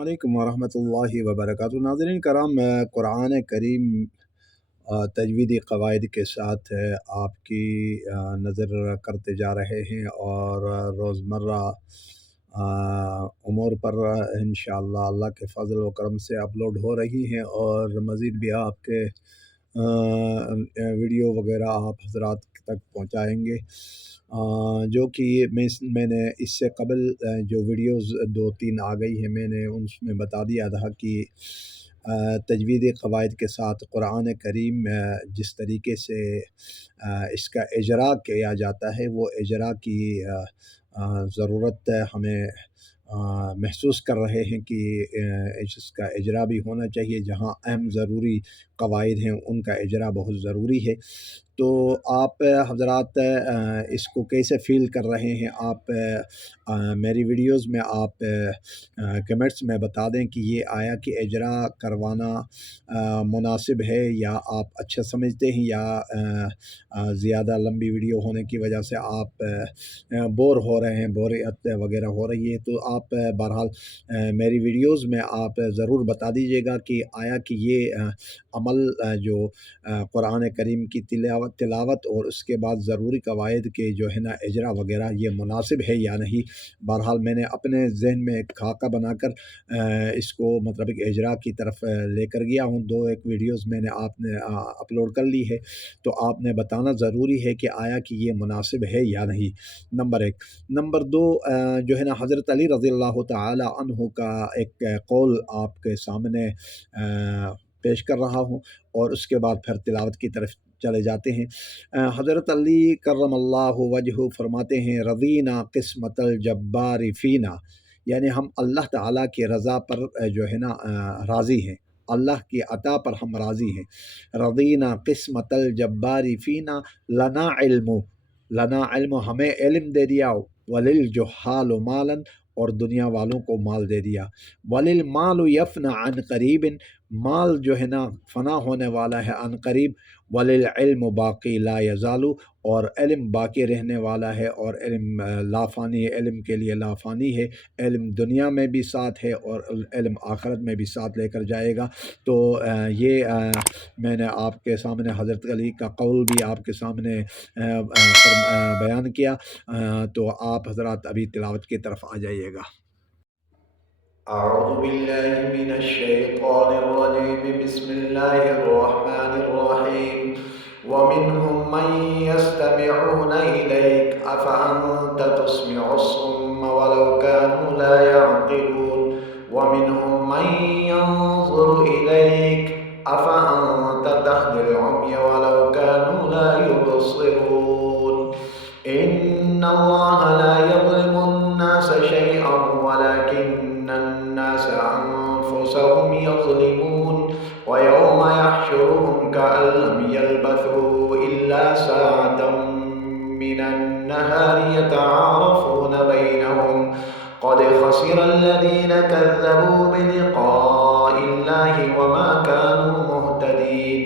علیکم ورحمۃ اللہ وبرکاتہ۔ ناظرین کرام، قرآن کریم تجویدی قواعد کے ساتھ آپ کی نظر کرتے جا رہے ہیں، اور روزمرہ امور پر انشاءاللہ اللہ کے فضل و کرم سے اپلوڈ ہو رہی ہیں، اور مزید بھی آپ کے ویڈیو وغیرہ آپ حضرات تک پہنچائیں گے، جو کہ میں نے اس سے قبل جو ویڈیوز 2-3 آ گئی ہیں، میں نے ان میں بتا دیا تھا کہ تجویدی قواعد کے ساتھ قرآن کریم جس طریقے سے اس کا اجرا کیا جاتا ہے، وہ اجرا کی ضرورت ہمیں محسوس کر رہے ہیں کہ اس کا اجرا بھی ہونا چاہیے۔ جہاں اہم ضروری قواعد ہیں ان کا اجرا بہت ضروری ہے۔ تو آپ حضرات اس کو کیسے فیل کر رہے ہیں؟ آپ میری ویڈیوز میں آپ کمنٹس میں بتا دیں کہ یہ آیا کہ اجرا کروانا مناسب ہے، یا آپ اچھا سمجھتے ہیں، یا زیادہ لمبی ویڈیو ہونے کی وجہ سے آپ بور ہو رہے ہیں، بوریت وغیرہ ہو رہی ہے۔ تو آپ بہرحال میری ویڈیوز میں آپ ضرور بتا دیجیے گا کہ آیا کہ یہ عمل جو قرآن کریم کی تلاوت اور اس کے بعد ضروری قواعد کے جو ہے نا اجرا وغیرہ، یہ مناسب ہے یا نہیں۔ بہرحال میں نے اپنے ذہن میں ایک خاکہ بنا کر اس کو مطلب ایک اجرا کی طرف لے کر گیا ہوں۔ 2-1 ویڈیوز میں نے آپ نے اپلوڈ کر لی ہے، تو آپ نے بتانا ضروری ہے کہ آیا کہ یہ مناسب ہے یا نہیں، نمبر 1۔ نمبر 2، جو ہے نا حضرت علی رضی اللہ تعالی عنہ کا ایک قول آپ کے سامنے پیش کر رہا ہوں، اور اس کے بعد پھر تلاوت کی طرف چلے جاتے ہیں۔ حضرت علی کرم اللہ وجہ فرماتے ہیں، رضینا قسمت الجبار فینا، یعنی ہم اللہ تعالیٰ کی رضا پر جو ہے نا راضی ہیں، اللہ کی عطا پر ہم راضی ہیں۔ رضینا قسمت الجبار فینا، لنا علم، ہمیں علم دے دیا، وللجہال مالا، اور دنیا والوں کو مال دے دیا۔ وللمال یفنى عن قریب، مال جو ہے نا فنا ہونے والا ہے عن قریب۔ وللعلم باقی لا یزال، اور علم باقی رہنے والا ہے، اور علم لافانی ہے، علم کے لیے لافانی ہے۔ علم دنیا میں بھی ساتھ ہے، اور علم آخرت میں بھی ساتھ لے کر جائے گا۔ تو یہ میں نے آپ کے سامنے حضرت علی کا قول بھی آپ کے سامنے بیان کیا۔ تو آپ حضرات ابھی تلاوت کی طرف آ جائیے گا۔ اعوذ باللہ من الشیطان الرجیم، بسم اللہ الرحمن الرحیم۔ ومنهم من يستمعون إليك أفأنت تسمع الصم ولو كانوا لا يعقلون. ومنهم من ينظر إليك أفأنت تهدي العمي ولو كانوا لا يبصرون. إن الله لا يظلم الناس شيئا ولكن الناس أنفسهم يظلمون. ويوم يحشرهم كأن لم يلبثوا إلا ساعة من النهار يتعارفون بينهم قد خسر الذين كذبوا بلقاء الله وما كانوا مهتدين.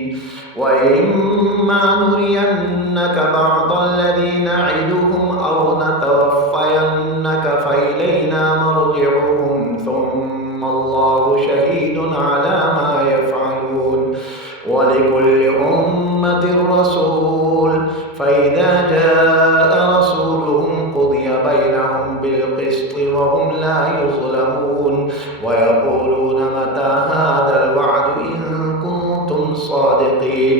وإما نرينك بعض الذي نعدهم أو نتوفينك فإلينا مرجعهم ثم الله شهيد على ما يفعلون. ولكل أمة رسول، فإذا جاء رسولهم قضي بينهم بالقسط وهم لا يظلمون. ويقولون متى هذا الوعد إن كنتم صادقين.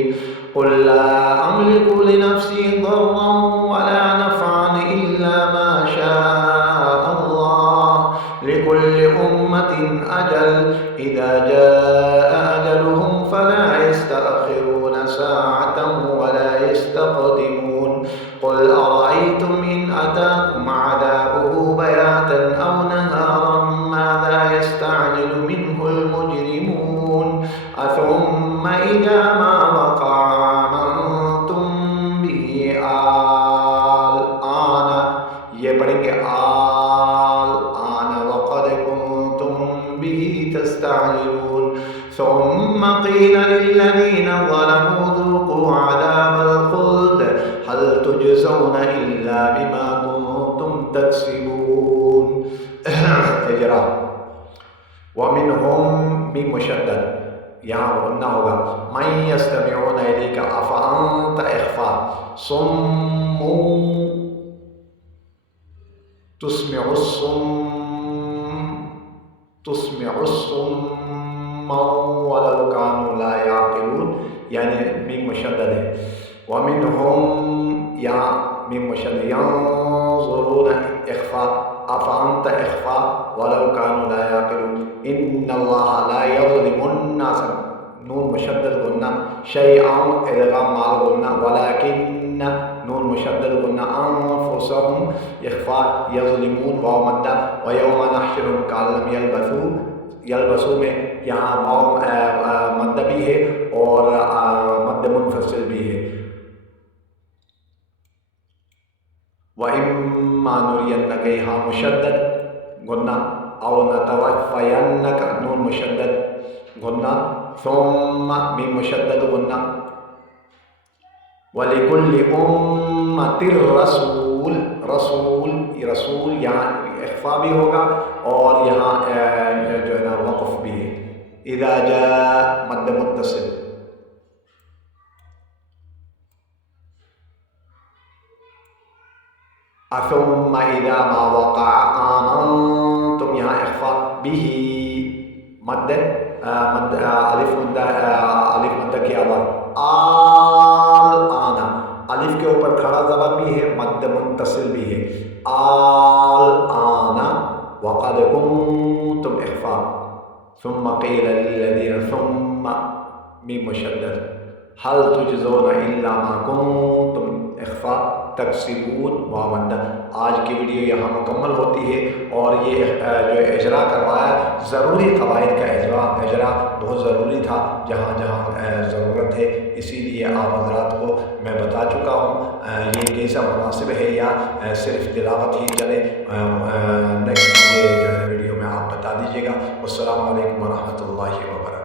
قل لا أملك لنفسي ضرا ولا نفعا إلا ما شاء الله. لكل أمة أجل، إذا جاء أجلهم فلا يستأخرون ساعة ولا يستقدمون. قل أرأيتم إن أتاكم عذابه بياتا أو نهارا ماذا يستعجل منه المجرمون. أثم إذا ما وقع آمنتم به الآن، یہ پڑھیں گے الآن وقد كنتم به تستعجلون. ثم قيل للذين ظلموا ذوقوا عذاب الخلد هل تجزون إلا بما كنتم تكسبون. اجرا ومنهم میم مشدد یہاں غنہ ہوگا من یستمعون الیک افانت اخفا صم تسمع الصم ولو كانوا لا يعقلون یعنی میم مشدد ہے ومنهم یا میم مشدد ينظرون اخفا افانت اخفا ولو كانوا لا يعقلون ان اللہ لا يظلم الناس نون مشدد غنہ شیئا ادغام مال غنہ ولكن نون مشدد غنہ انفسهم اخفا یظلمون واو مدہ ویوم نحشرهم کأن لم یلبثوا میں یہاں واو مدہ بھی ہے اور مد منفصل بھی ہے وَإِمَّا نُرِيَنَّكَ یہاں مشدد غنہ او نتوفینک نون مشدد غنہ ثم میم مشدد غنہ وَلِكُلِّ أُمَّةٍ رَسُولٌ رسول یہاں اخفا بھی ہوگا اور یہاں جو ہے نا وقف بھی ہے اذا جاء مد متصل ثم اذا ما وقع آمنتم یہاں اخفا بھی مد الف مد کی آواز آل الف کے اوپر کھڑا زبر بھی ہے مد متصل بھی ہے آل وقد كنتم اخفا ثم قيل للذين ثم میم مشدد هل تجزون الا ما كنتم اخفا تکسبون وامدہ آج کی ویڈیو یہاں مکمل ہوتی ہے اور یہ جو اجرا کروایا ضروری قواعد کا اجرا بہت ضروری تھا جہاں جہاں ضرورت ہے اسی لیے آپ حضرات کو میں بتا چکا ہوں یہ کیسا مناسب ہے یا صرف تلاوت ہی چلے نیکسٹ مجھے جو ہے ویڈیو میں آپ بتا دیجیے گا والسلام علیکم ورحمۃ اللہ وبرکاتہ